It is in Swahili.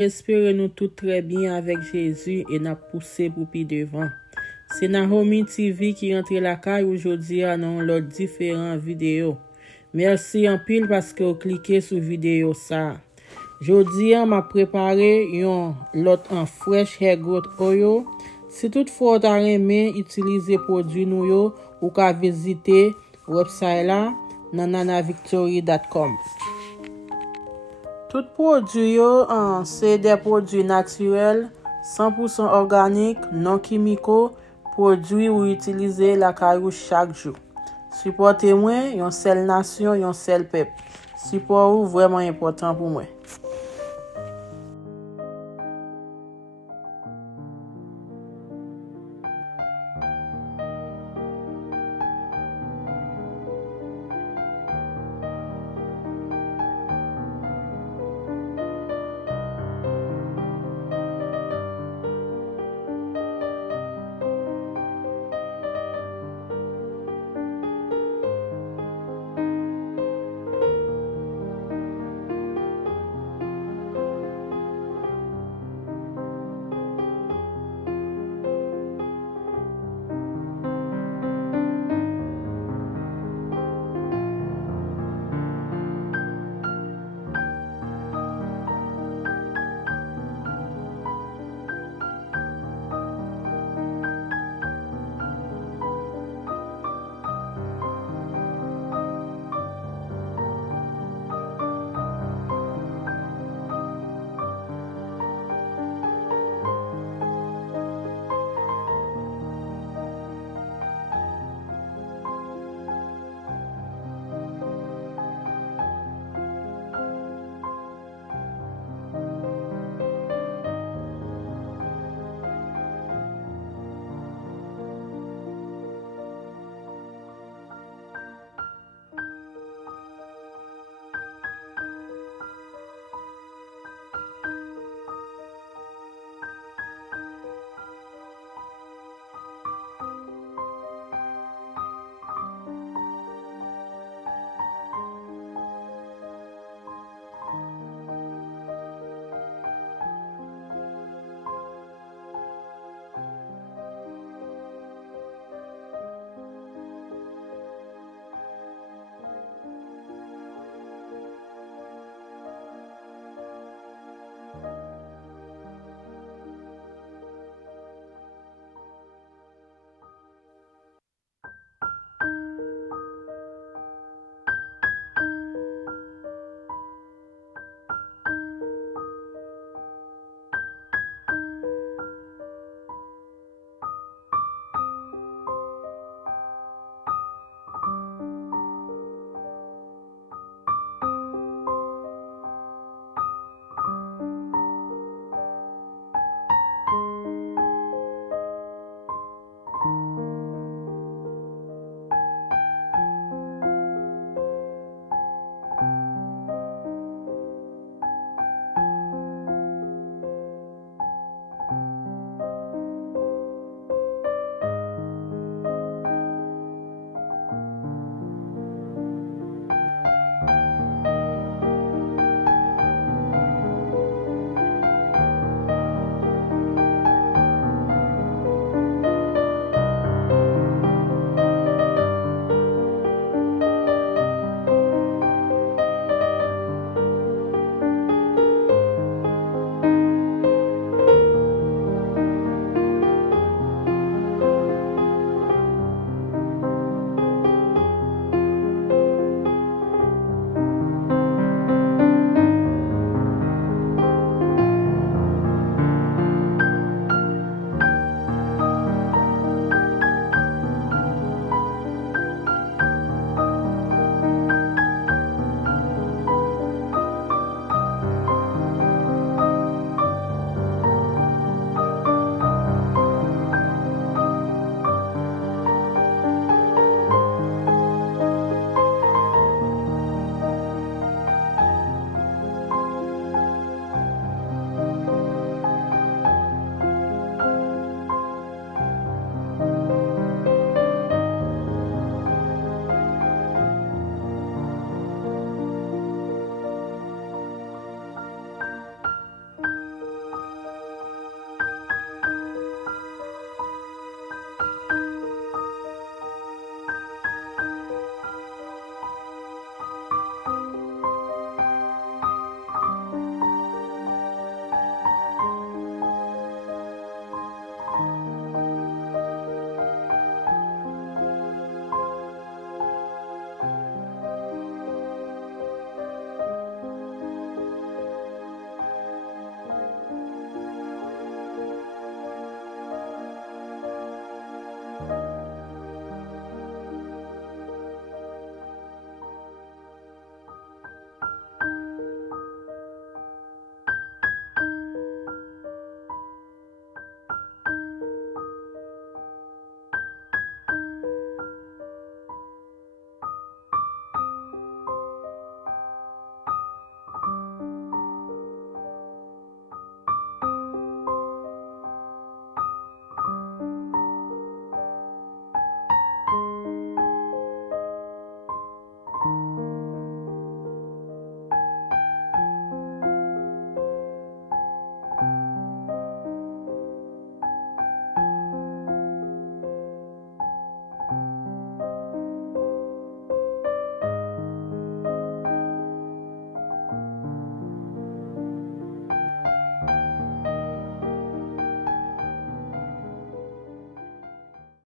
Espérons nous tout très bien avec Jésus et n'a poussé pour pi devant. C'est Naomi TV qui rentre la caille aujourd'hui à non l'autre différents vidéos. Merci en pile parce que vous cliquez sur vidéo ça. Aujourd'hui, m'a préparé un lot en fresh hair growth oil. Si toutefois vous avez aimé utiliser produit nou yo, ou ka visiter website là nananavictory.com. Tout produit yo c'est des produits naturels, 100% organiques, non chimiques, produits ou utiliser la caillou chaque jour. Supportez-moi, yon seul nation, yon seul peuple. Support ou vraiment important pour moi.